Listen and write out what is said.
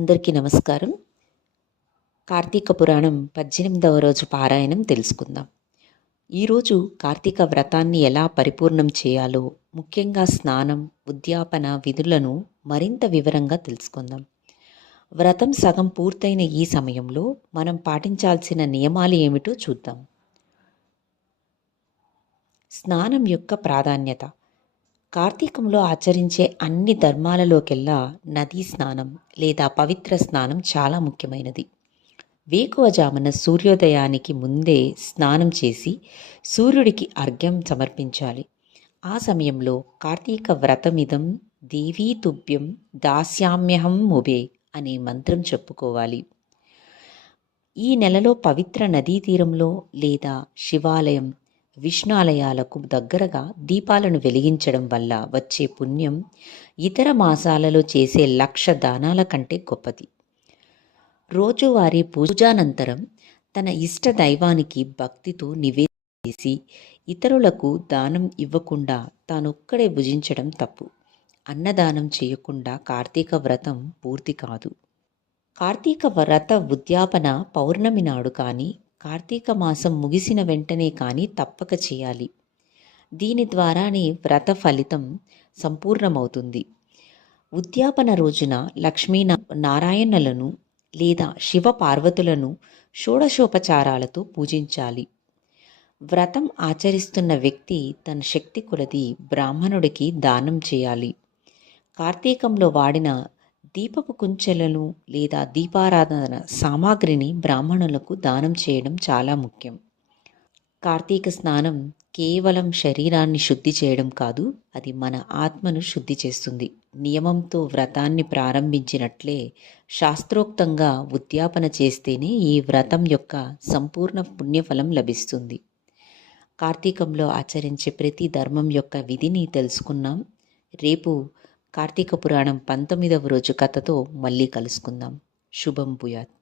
అందరికీ నమస్కారం. కార్తీక పురాణం 18వ రోజు పారాయణం తెలుసుకుందాం. ఈరోజు కార్తీక వ్రతాన్ని ఎలా పరిపూర్ణం చేయాలో, ముఖ్యంగా స్నానం, ఉద్యాపన విధులను మరింత వివరంగా తెలుసుకుందాం. వ్రతం సగం పూర్తయిన ఈ సమయంలో మనం పాటించాల్సిన నియమాలు ఏమిటో చూద్దాం. స్నానం యొక్క ప్రాధాన్యత. కార్తీకంలో ఆచరించే అన్ని ధర్మాలలోకెల్లా నదీ స్నానం లేదా పవిత్ర స్నానం చాలా ముఖ్యమైనది. వేకువజామున సూర్యోదయానికి ముందే స్నానం చేసి సూర్యుడికి అర్ఘ్యం సమర్పించాలి. ఆ సమయంలో కార్తీక వ్రతమిదం దేవీ తుభ్యం దాస్యామ్యహం ముభే అనే మంత్రం చెప్పుకోవాలి. ఈ నెలలో పవిత్ర నదీ తీరంలో లేదా శివాలయం, విష్ణాలయాలకు దగ్గరగా దీపాలను వెలిగించడం వల్ల వచ్చే పుణ్యం ఇతర మాసాలలో చేసే 1,00,000 దానాల కంటే గొప్పది. రోజువారీ పూజానంతరం తన ఇష్ట దైవానికి భక్తితో నివేదన చేసి ఇతరులకు దానం ఇవ్వకుండా తానొక్కడే భుజించడం తప్పు. అన్నదానం చేయకుండా కార్తీక వ్రతం పూర్తి కాదు. కార్తీక వ్రత ఉద్యాపన పౌర్ణమి నాడు కానీ, కార్తీక మాసం ముగిసిన వెంటనే కానీ తప్పక చేయాలి. దీని ద్వారానే వ్రత ఫలితం సంపూర్ణమవుతుంది. ఉద్యాపన రోజున లక్ష్మీ నారాయణలను లేదా శివ పార్వతులను షోడశోపచారాలతో పూజించాలి. వ్రతం ఆచరిస్తున్న వ్యక్తి తన శక్తి కొలది బ్రాహ్మణుడికి దానం చేయాలి. కార్తీకంలో వాడిన దీపపు కుంచెలను లేదా దీపారాధన సామాగ్రిని బ్రాహ్మణులకు దానం చేయడం చాలా ముఖ్యం. కార్తీక స్నానం కేవలం శరీరాన్ని శుద్ధి చేయడం కాదు, అది మన ఆత్మను శుద్ధి చేస్తుంది. నియమంతో వ్రతాన్ని ప్రారంభించినట్లే శాస్త్రోక్తంగా ఉద్యాపన చేస్తేనే ఈ వ్రతం యొక్క సంపూర్ణ పుణ్యఫలం లభిస్తుంది. కార్తీకంలో ఆచరించే ప్రతి ధర్మం యొక్క విధిని తెలుసుకున్నాం. రేపు కార్తీక పురాణం 19వ రోజు కథతో మళ్ళీ కలుసుకుందాం. శుభం భూయాత్.